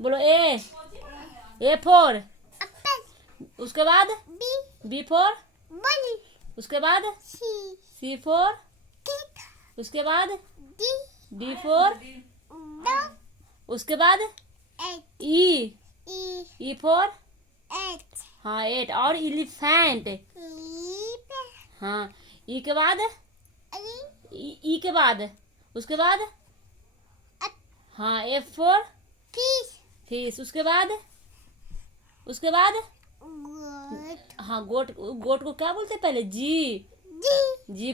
बोलो A for. उसके बाद बी फॉर। उसके बाद सी फॉर। उसके बाद डी फॉर। उसके बाद ई फॉर। हाँ 8। और एलिफेंट। हाँ ई के बाद ई के बाद उसके बाद हाँ एफ फॉर फिश। उसके बाद हाँ गोट को क्या बोलते हैं पहले? जी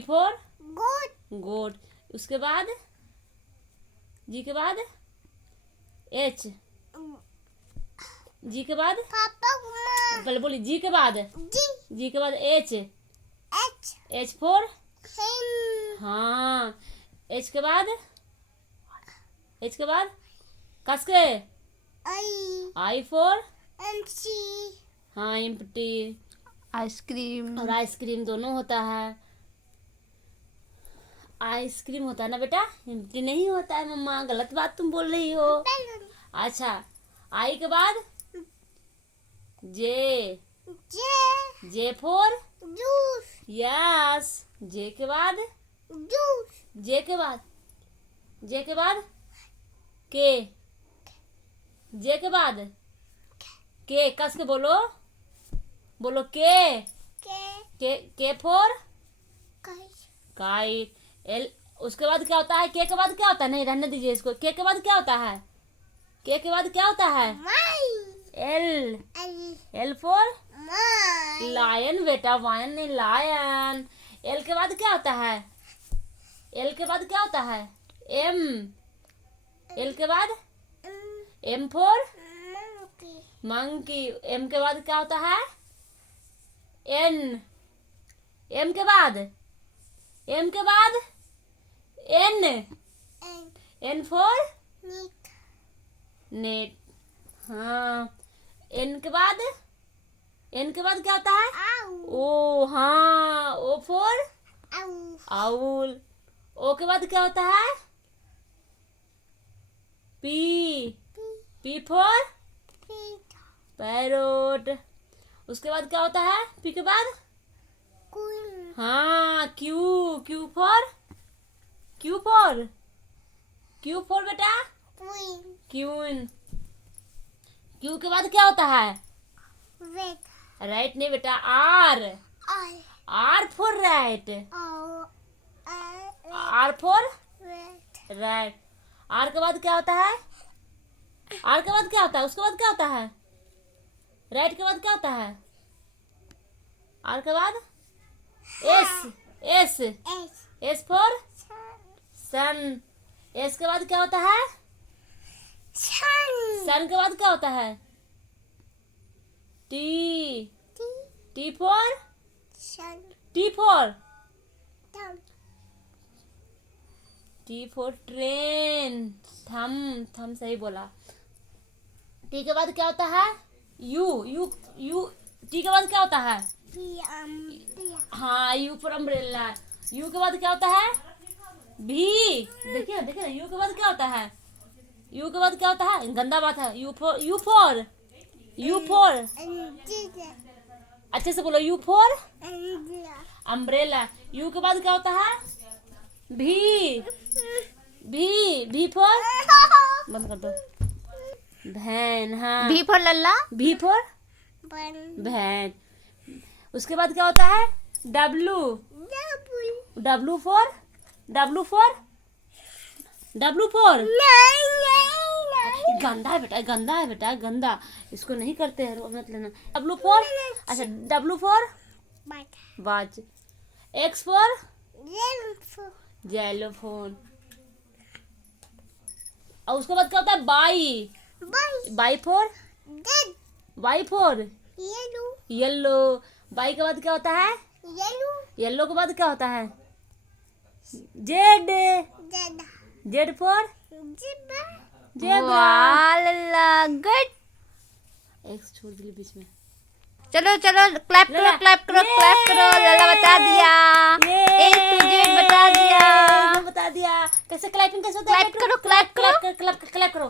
फॉर गोट। उसके बाद जी के बाद एच। जी के बाद पहले बोली जी के बाद एच फॉर। हाँ एच के बाद कस के आई फॉर। हाँ एम्प्टी। आइसक्रीम और आइसक्रीम दोनों होता है। आइसक्रीम होता है ना बेटा, एम्प्टी नहीं होता है। मम्मा गलत बात तुम बोल रही हो। अच्छा आई के बाद जे फॉर यस। जे के बाद के। जे के बाद के कस के बोलो के फॉर काइट। एल। उसके बाद क्या होता है? के के बाद क्या होता है? नहीं रहने दीजिए इसको। के के बाद क्या होता है? एल फॉर लायन बेटा, वायन नहीं लायन। एल के बाद क्या होता है? एम। एल के बाद एम फॉर मंकी। एम के बाद क्या होता है? एन। एम के बाद एन फॉर नेट। हाँ एन के बाद क्या होता है? ओ। हाँ ओ फॉर आउल। ओ के बाद क्या होता है? P for parrot. उसके बाद क्या होता है? पी के बाद हाँ क्यू फॉर बेटा क्यून। क्यू के बाद क्या होता है? राइट नहीं बेटा, R for right. R for right. R के बाद क्या होता है? उसके बाद क्या होता है? राइट के बाद क्या होता है? आर के बाद एस फॉर सन। एस के बाद क्या होता है? सन के बाद क्या होता है? T for train. थम सही बोला। टी के बाद क्या होता है? यू। टी के बाद क्या होता है? हाँ यू फॉर अम्ब्रेला। यू के बाद क्या होता है? भी। देखिए यू के बाद क्या होता है? गंदा बात है। यू फॉर अच्छे से बोलो। You for umbrella. यू के बाद क्या होता है? भी फॉर बंद कर दो। वैन। हाँ भी फॉर लल्ला। भी फॉर वैन। उसके बाद क्या होता है? डब्लू फॉर गंदा है बेटा गंदा। इसको नहीं करते हैं, मत लेना। डब्लू फॉर अच्छा W for watch. X for xylophone. और उसके बाद क्या होता है? Y for yellow. वाई के बाद क्या होता है? येलो के बाद क्या होता है? जेड फॉर वाह गुड। एक्स छोड़ दिए बीच में। चलो क्लैप करो लल्ला बता दिया। ए टू जेड बता दिया। कैसे क्लैपिंग कैसे होता है? क्लैप करो क्लैप करो।